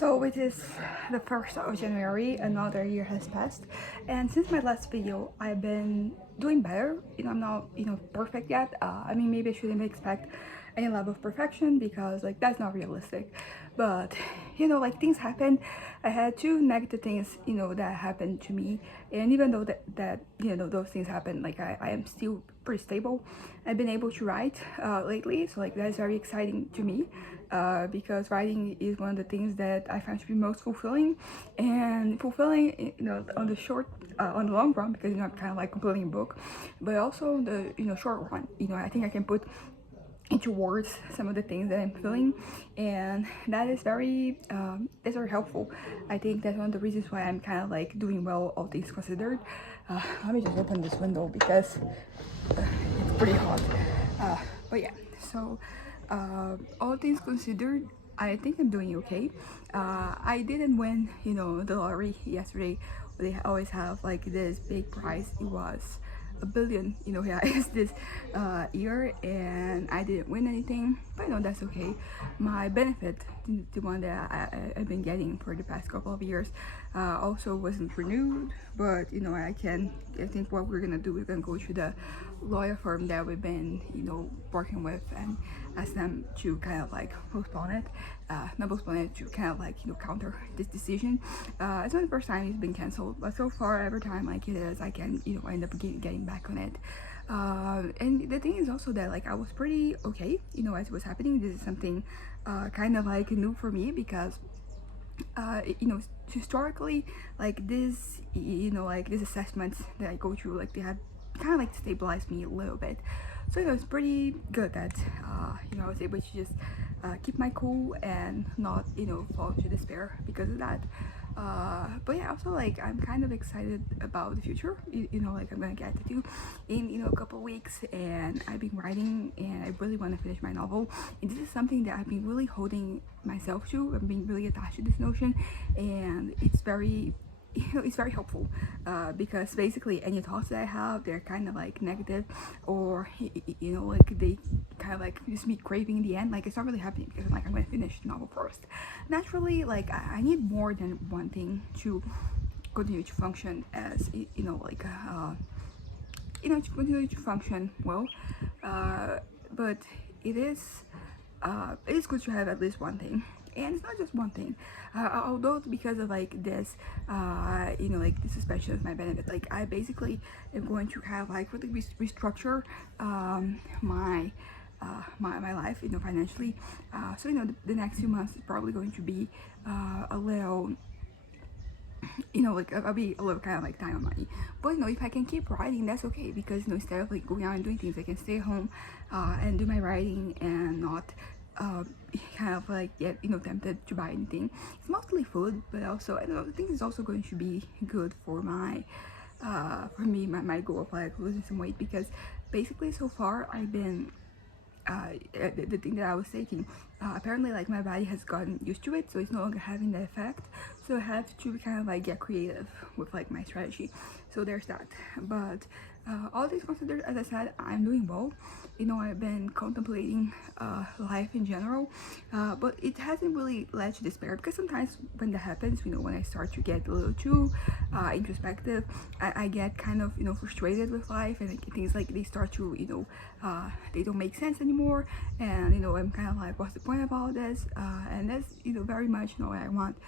So it is the 1st of January, another year has passed, and since my last video, I've been doing better. I'm not, perfect yet. I mean, maybe I shouldn't expect any level of perfection because, like, that's not realistic. But, like, things happen. I had two negative things, that happened to me, and even though those things happen, like, I am still pretty stable. I've been able to write lately, so, like, that's very exciting to me. Because writing is one of the things that I find to be most fulfilling, and fulfilling, on the on the long run, because I'm kind of like completing a book, but also the short run. I think I can put into words some of the things that I'm feeling, and that's very helpful. I think that's one of the reasons why I'm kind of like doing well, all things considered. Let me just open this window because it's pretty hot. But yeah, so all things considered, I think I'm doing okay. I didn't win, the lottery yesterday. They always have like this big prize. It was a billion, yeah, is this year, and I didn't win anything, but that's okay. My benefit, the one that I've been getting for the past couple of years, also wasn't renewed, but I think what we're gonna do, we're gonna go to the lawyer firm that we've been, working with, and ask them to kind of like postpone it, not postpone it, to kind of like, counter this decision. It's not the first time it's been canceled, but so far, every time like it is, I can, end up getting back on it. And the thing is also that like I was pretty okay, as it was happening. This is something kind of like new for me because historically, like this, like these assessments that I go through, like they have kind of like stabilized me a little bit. So it's pretty good that I was able to just keep my cool and not fall into despair because of that. But yeah, also like I'm kind of excited about the future. Like I'm gonna get to do in a couple weeks, and I've been writing, and I really want to finish my novel. And this is something that I've been really holding myself to. I'm being really attached to this notion, and it's very it's very helpful because basically any thoughts that I have, they're kind of like negative, or like they kind of like just me craving in the end. Like it's not really happening because I'm like, I'm gonna finish the novel first. Naturally, like I need more than one thing to continue to function as like to continue to function well. But it is it is good to have at least one thing, and it's not just one thing. Although because of like this like the suspension of my benefit, like I basically am going to kind of like really restructure my my life, financially. So the next few months is probably going to be a little, like I'll be a little kind of like time on money. But if I can keep writing, that's okay, because instead of like going out and doing things, I can stay home and do my writing and not uh, kind of like get tempted to buy anything. It's mostly food, but also I think it's also going to be good for my for me, my goal of like losing some weight, because basically so far I've been the thing that I was taking, apparently like my body has gotten used to it, so it's no longer having the effect. So I have to kind of like get creative with like my strategy. So there's that. But all these considered, as I said, I'm doing well. I've been contemplating life in general, but it hasn't really led to despair, because sometimes when that happens, when I start to get a little too introspective, I get kind of frustrated with life, and like, things like they start to they don't make sense anymore, and I'm kind of like, what's the point about this? And that's very much what I want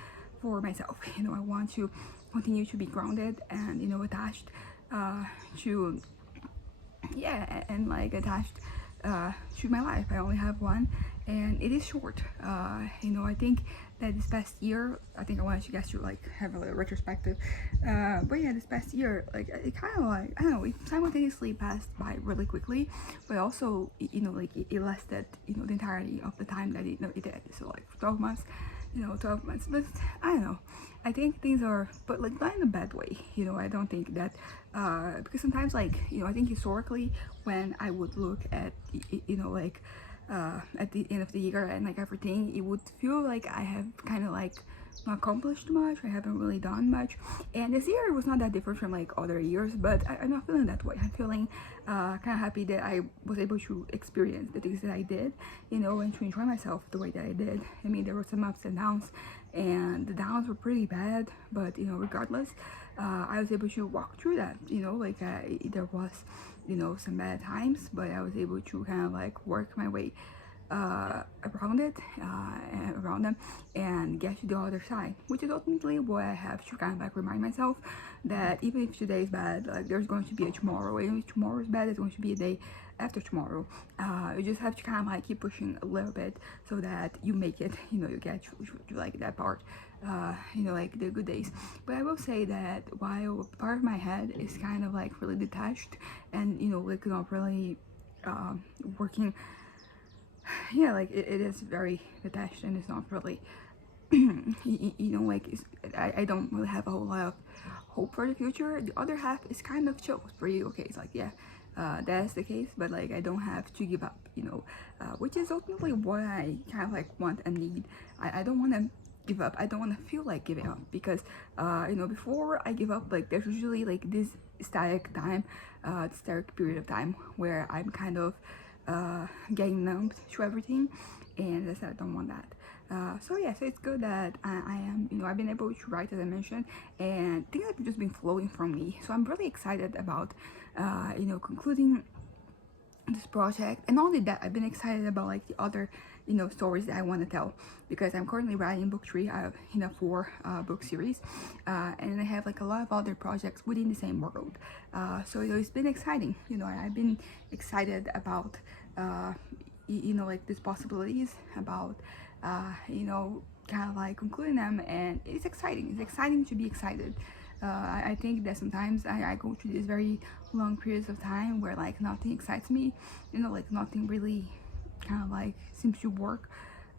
for myself. I want to continue to be grounded and attached to, yeah, and like attached to my life. I only have one, and it is short. I think that this past year, I think I wanted you guys to like have a little retrospective. But yeah, this past year, like it kind of like, I don't know, it simultaneously passed by really quickly, but also like it lasted the entirety of the time that it did. So like 12 months. 12 months. But I don't know. I think things are, but like not in a bad way. I don't think that, because sometimes like, I think historically when I would look at, like, at the end of the year and like everything, it would feel like I have kind of like not accomplished much. I haven't really done much, and this year was not that different from like other years, but I'm not feeling that way. I'm feeling kind of happy that I was able to experience the things that I did, you know, and to enjoy myself the way that I did. I mean, there were some ups and downs, and the downs were pretty bad, but you know, regardless, I was able to walk through that. You know, like there was, you know, some bad times, but I was able to kind of like work my way around it, around them, and get to the other side, which is ultimately what I have to kind of like remind myself, that even if today is bad, like there's going to be a tomorrow. Even if tomorrow is bad, there's going to be a day after tomorrow. You just have to kind of like keep pushing a little bit so that you make it, you know, you get to like that part, you know, like the good days. But I will say that while part of my head is kind of like really detached and, you know, like not really working, yeah, like it is very detached, and it's not really you know, like I don't really have a whole lot of hope for the future. The other half is kind of chill. It's pretty okay. It's like, yeah, that's the case, but like I don't have to give up, you know, which is ultimately what I kind of like want and need. I don't want to give up. I don't want to feel like giving up, because you know, before I give up, like there's usually like this static time, static period of time where I'm kind of getting numb to everything, and as I said, I don't want that. So yeah, so it's good that I am, you know, I've been able to write, as I mentioned, and things have just been flowing from me. So I'm really excited about, you know, concluding this project. And not only that, I've been excited about like the other, you know, stories that I want to tell, because I'm currently writing book 3 out of, you know, 4 book series, and I have like a lot of other projects within the same world. So you know, it's been exciting. You know, I've been excited about you know, like these possibilities, about you know, kind of like concluding them, and it's exciting. It's exciting to be excited. I think that sometimes I go through these very long periods of time where like nothing excites me, you know, like nothing really kind of like seems to work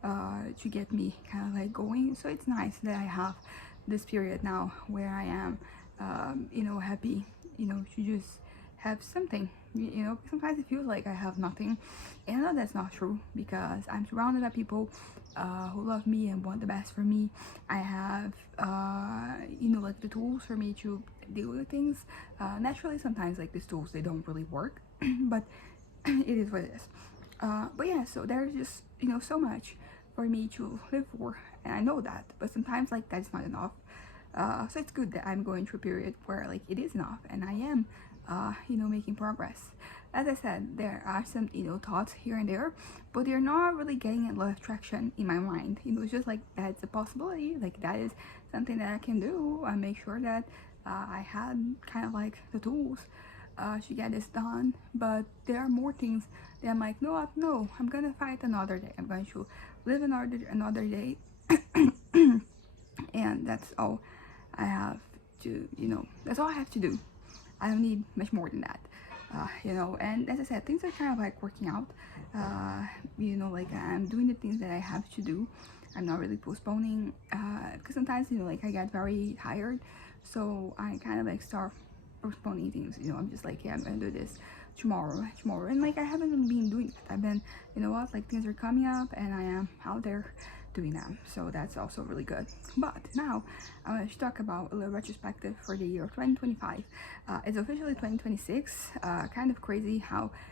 to get me kind of like going. So it's nice that I have this period now where I am, you know, happy, you know, to just have something. You know, sometimes it feels like I have nothing, and I know that's not true, because I'm surrounded by people who love me and want the best for me. I have, you know, like the tools for me to deal with things. Naturally, sometimes like these tools, they don't really work, but it is what it is. But yeah, so there's just, you know, so much for me to live for, and I know that, but sometimes like that's not enough. So it's good that I'm going through a period where like it is enough, and I am, you know, making progress. As I said, there are some, you know, thoughts here and there, but they're not really getting a lot of traction in my mind. You know, it's just like that's a possibility, like that is something that I can do. I make sure that I had kind of like the tools to get this done, but there are more things that I'm like, no, no, I'm gonna fight another day. I'm going to live another day, and that's all I have to, you know, that's all I have to do. I don't need much more than that. You know, and as I said, things are kind of like working out. You know, like I'm doing the things that I have to do. I'm not really postponing, because sometimes, you know, like I get very tired, so I kind of like start postponing things. You know, I'm just like, yeah, I'm gonna do this tomorrow, and like I haven't really been doing it. I've been, you know what, like things are coming up, and I am out there doing them, so that's also really good. But now I want to talk about a little retrospective for the year of 2025. It's officially 2026. Kind of crazy how